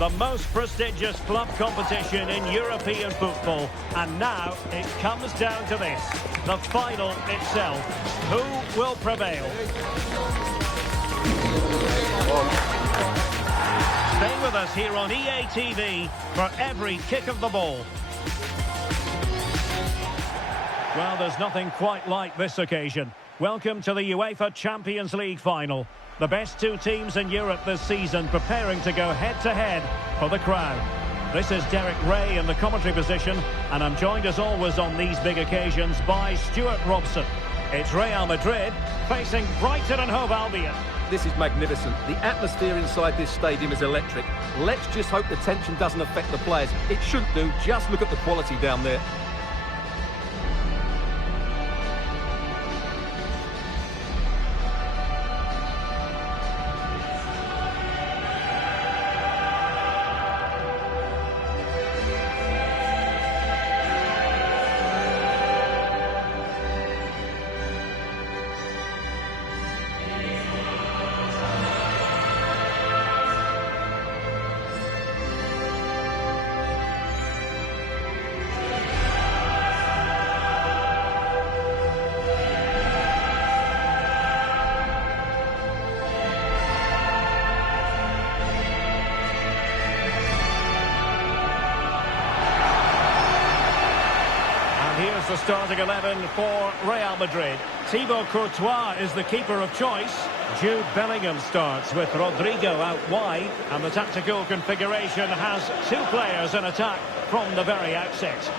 the most prestigious club competition in European football. And now it comes down to this, the final itself. Who will prevail? Stay with us here on EA TV for every kick of the ball. Well, there's nothing quite like this occasion. Welcome to the UEFA Champions League final. The best two teams in Europe this season preparing to go head-to-head for the crown. This is Derek Ray in the commentary position, and I'm joined as always on these big occasions by Stuart Robson. It's Real Madrid facing Brighton and Hove Albion. This is magnificent. The atmosphere inside this stadium is electric. Let's just hope the tension doesn't affect the players. It shouldn't do. Just look at the quality down there. The starting 11 for Real Madrid. Thibaut Courtois is the keeper of choice. Jude Bellingham starts with Rodrigo out wide. And the tactical configuration has two players in attack from the very outset.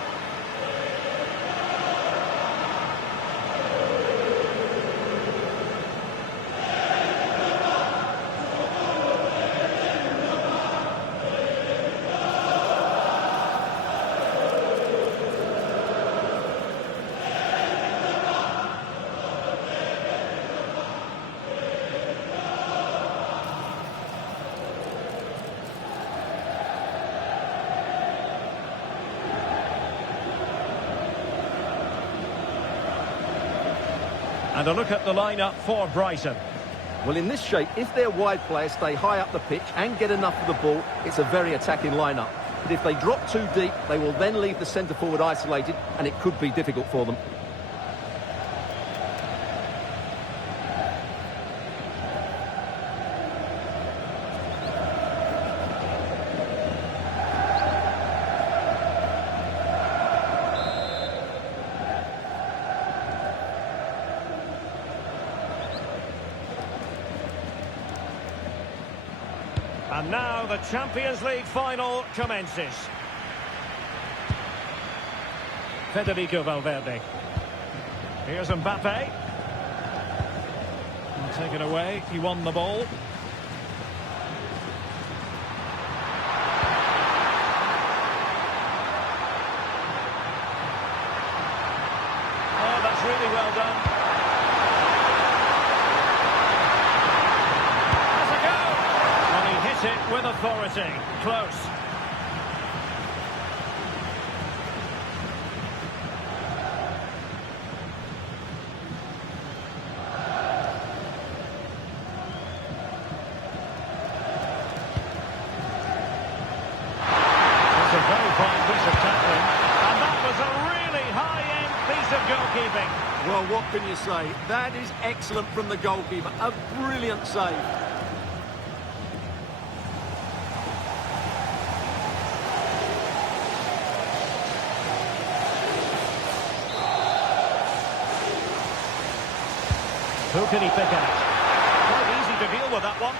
And a look at the lineup for Brighton. Well, in this shape, if their wide players stay high up the pitch and get enough of the ball, it's a very attacking lineup. But if they drop too deep, they will then leave the centre-forward isolated, and it could be difficult for them. And now the Champions League final commences. Federico Valverde. Here's Mbappe. Taken away, he won the ball. Oh, that's really well done. It with authority. Close. It's a very fine piece of tackling. And that was a really high-end piece of goalkeeping. Well, what can you say? That is excellent from the goalkeeper. A brilliant save. Who can he pick out? Quite easy to deal with that one.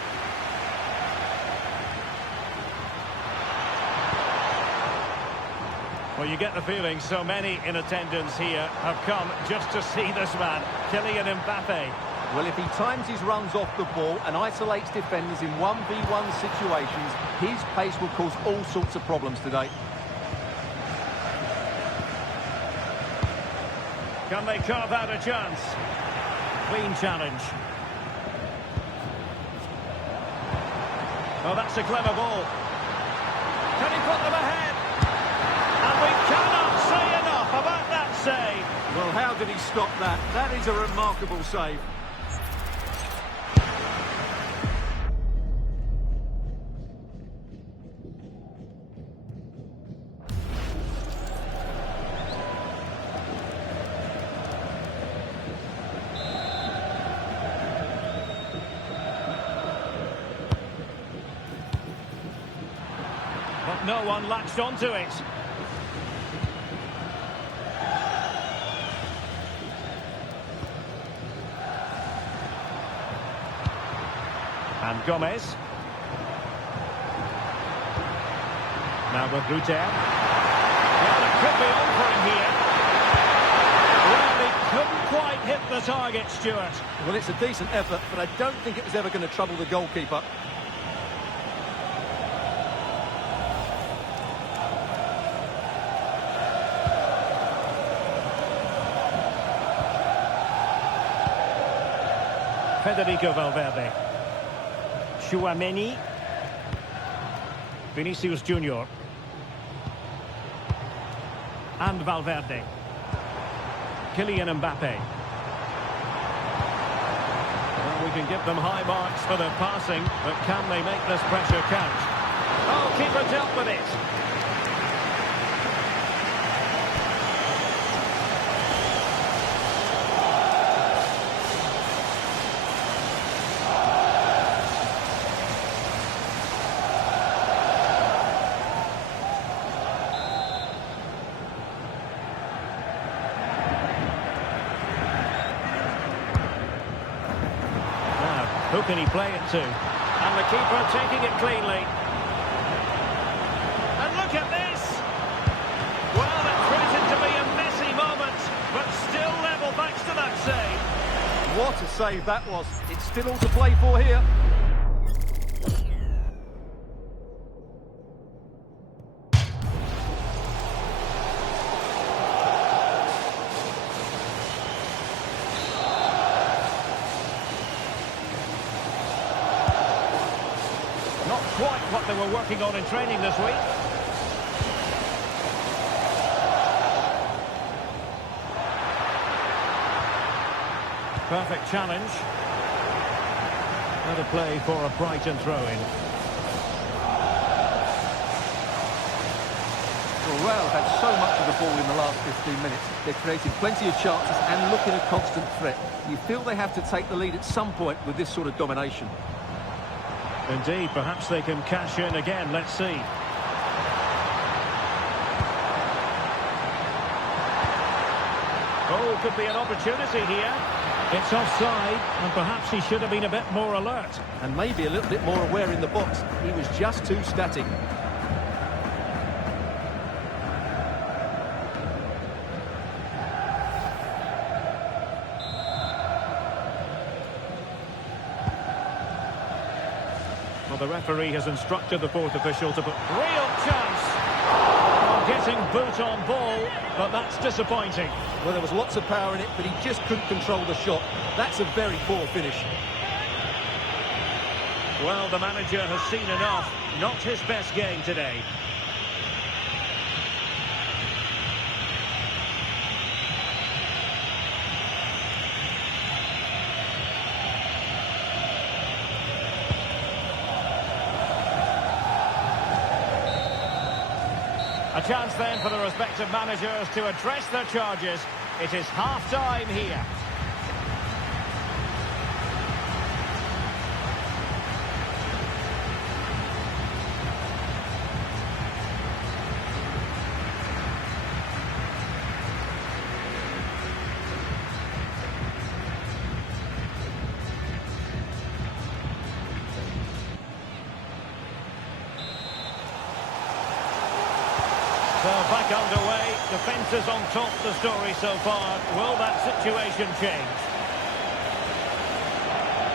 Well, you get the feeling so many in attendance here have come just to see this man, Kylian Mbappe. Well, if he times his runs off the ball and isolates defenders in 1v1 situations, his pace will cause all sorts of problems today. Can they carve out a chance? Clean challenge. Oh, that's a clever ball. Can he put them ahead? And we cannot say enough about that save. Well, how did he stop that? That is a remarkable save. no one latched onto it. And Gomez. Now with Ruter. Well, it could be on for him here. Well, he couldn't quite hit the target, Stuart. Well, it's a decent effort, but I don't think it was ever going to trouble the goalkeeper. Federico Valverde. Tchouaméni. Vinicius Junior. And Valverde. Kylian Mbappe. Well, we can give them high marks for their passing, but can they make this pressure count? Oh, keeper dealt with it. Who can he play it to? And the keeper taking it cleanly. And look at this! Well, it proved to be a messy moment, but still level thanks to that save. What a save that was. It's still all to play for here. Not quite what they were working on in training this week. Perfect challenge. Another play for a Brighton throw-in. Well, Real had so much of the ball in the last 15 minutes. They've created plenty of chances and looking a constant threat. You feel they have to take the lead at some point with this sort of domination. Indeed, perhaps they can cash in again. Let's see. Oh, could be an opportunity here. It's offside, and perhaps he should have been a bit more alert. And maybe a little bit more aware in the box. He was just too static. Well, the referee has instructed the fourth official to put real chance. Oh, getting boot on ball, but that's disappointing. Well, there was lots of power in it, but he just couldn't control the shot. That's a very poor finish. Well, the manager has seen enough. Not his best game today. A chance then for the respective managers to address their charges. It is half-time here. So back underway, defences on top of the story so far. Will that situation change?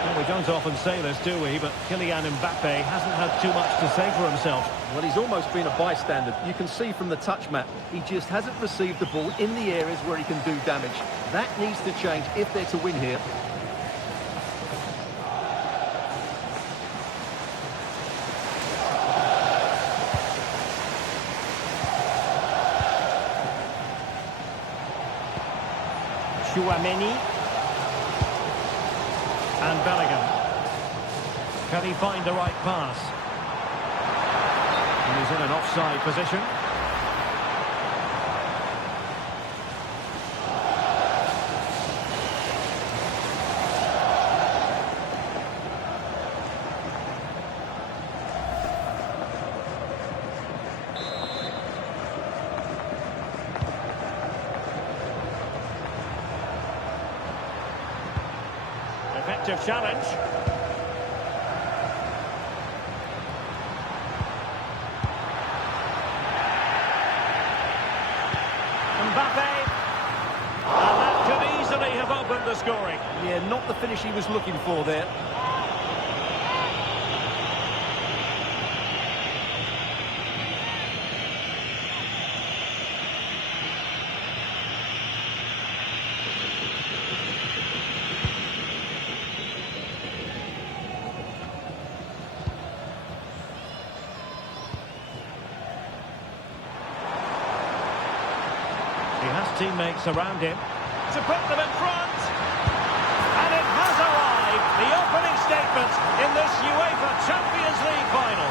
Well, we don't often say this, do we? But Kylian Mbappe hasn't had too much to say for himself. Well, he's almost been a bystander. You can see from the touch map, he just hasn't received the ball in the areas where he can do damage. That needs to change if they're to win here. Tchouaméni. And Bellingham. Can he find the right pass? And he's in an offside position. effective challenge. Mbappe. And that could easily have opened the scoring. Yeah, not the finish he was looking for there. He has teammates around him to put them in front. And it has arrived, the opening statement in this UEFA Champions League final.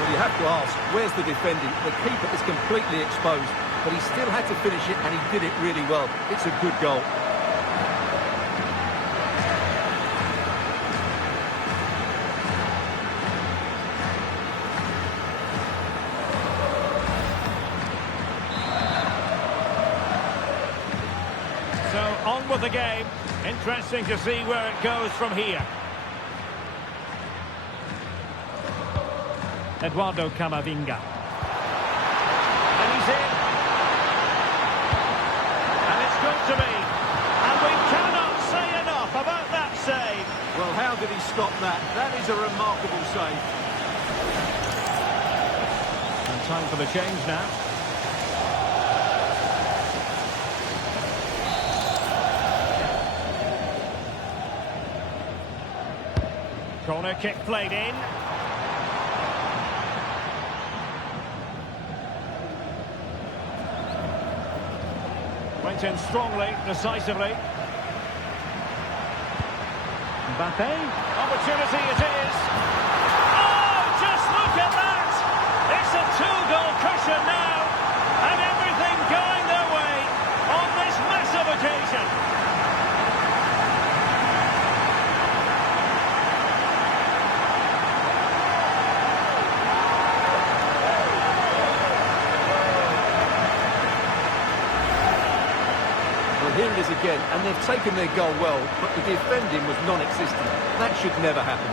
Well, you have to ask, where's the defending? The keeper is completely exposed, but he still had to finish it, and he did it really well. It's a good goal. So on with the game. Interesting to see where it goes from here. Eduardo Camavinga. And he's in. And it's good to be. And we cannot say enough about that save. Well, how did he stop that? That is a remarkable save. And time for the change now. Corner kick played in. Went in strongly, decisively. Mbappe. Opportunity it is. Oh, just look at that! It's a two-goal cushion now. And everything going their way on this massive occasion. Here it is again, and they've taken their goal well, but the defending was non-existent. That should never happen.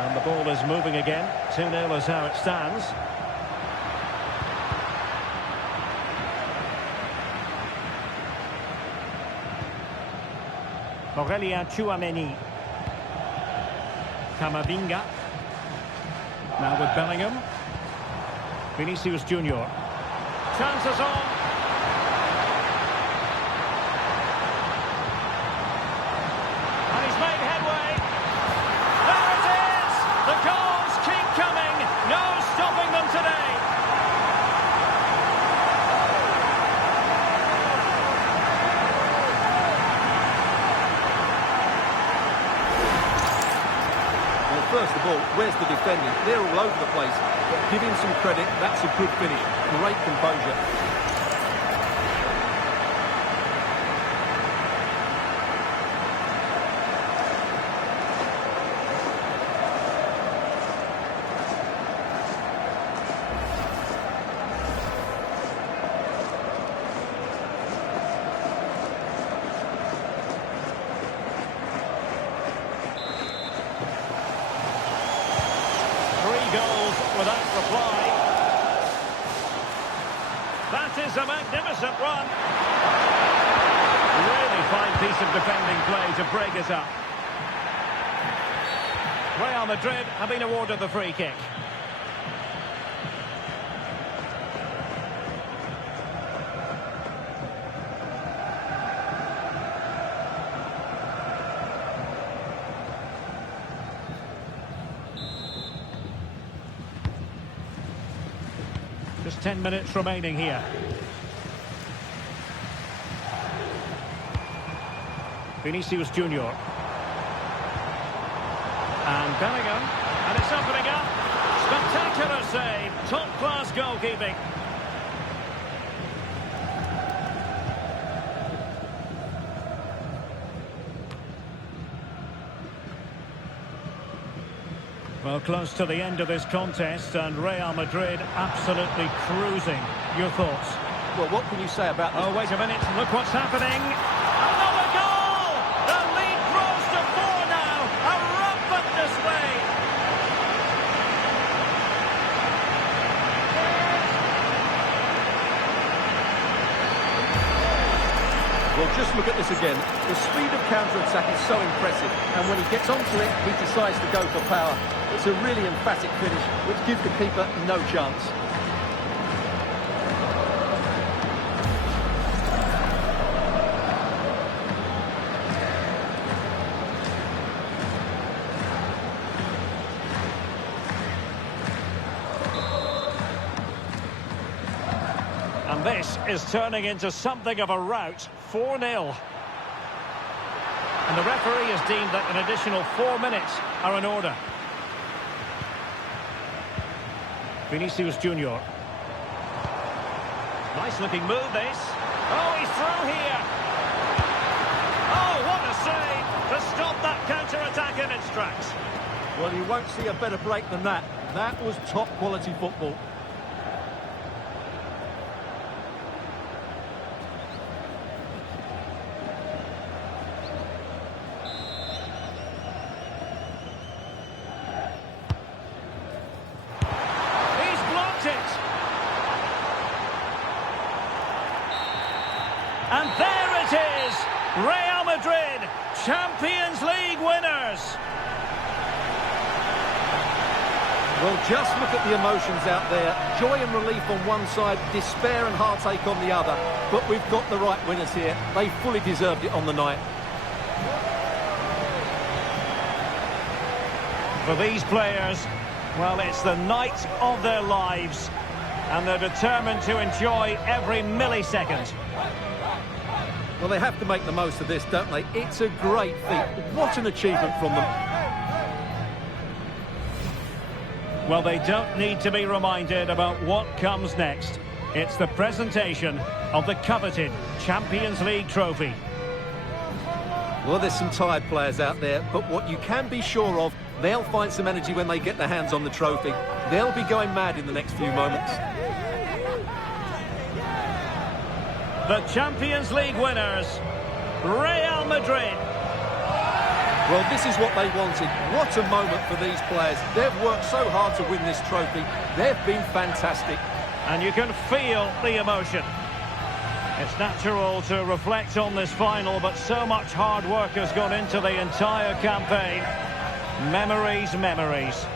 And the ball is moving again. 2-0 is how it stands. Aurelien Tchouameni. Camavinga. Now with Bellingham. Vinicius Junior. Chances on. And he's made headway. There it is! The goals keep coming. No stopping them today. First of all, where's the defending? They're all over the place. But give him some credit, that's a good finish. Great composure. Goals without reply. That is a magnificent run. Really fine piece of defending play to break it up. Real Madrid have been awarded the free kick. Just 10 minutes remaining here. Vinicius Junior. And Bellingham. And it's opening up. Spectacular save. Top-class goalkeeping. Well, close to the end of this contest, and Real Madrid absolutely cruising. Your thoughts? Well, what can you say about this? Oh, wait a minute. Look what's happening. Another goal! The lead grows to 4 now. A rampant display. Well, just look at this again. The speed of counter-attack is so impressive, and when he gets onto it, he decides to go for power. It's a really emphatic finish, which gives the keeper no chance. And this is turning into something of a rout. 4-0. And the referee has deemed that an additional 4 minutes are in order. Vinicius Junior. Nice looking move, this. Oh, he's through here. Oh, what a save to stop that counter-attack in its tracks. Well, you won't see a better break than that. That was top quality football. And there it is, Real Madrid, Champions League winners. Well, just look at the emotions out there. Joy and relief on one side, despair and heartache on the other. But we've got the right winners here. They fully deserved it on the night. For these players, well, it's the night of their lives. And they're determined to enjoy every millisecond. Well, they have to make the most of this, don't they? It's a great feat. What an achievement from them. Well, they don't need to be reminded about what comes next. It's the presentation of the coveted Champions League trophy. Well, there's some tired players out there, but what you can be sure of, they'll find some energy when they get their hands on the trophy. They'll be going mad in the next few moments. The Champions League winners, Real Madrid. Well, this is what they wanted. What a moment for these players. They've worked so hard to win this trophy. They've been fantastic. And you can feel the emotion. It's natural to reflect on this final, but so much hard work has gone into the entire campaign. Memories, memories.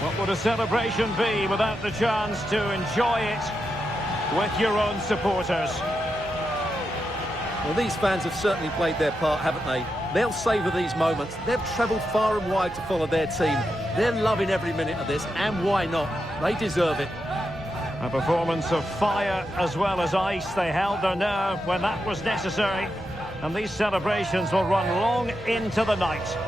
What would a celebration be without the chance to enjoy it with your own supporters? Well, these fans have certainly played their part, haven't they? They'll savour these moments. They've travelled far and wide to follow their team. They're loving every minute of this, and why not? They deserve it. A performance of fire as well as ice. They held their nerve when that was necessary. And these celebrations will run long into the night.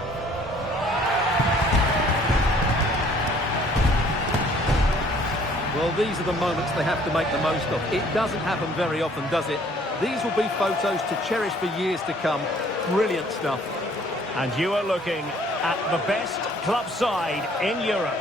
Well, these are the moments they have to make the most of. It doesn't happen very often, does it? These will be photos to cherish for years to come. Brilliant stuff. And you are looking at the best club side in Europe.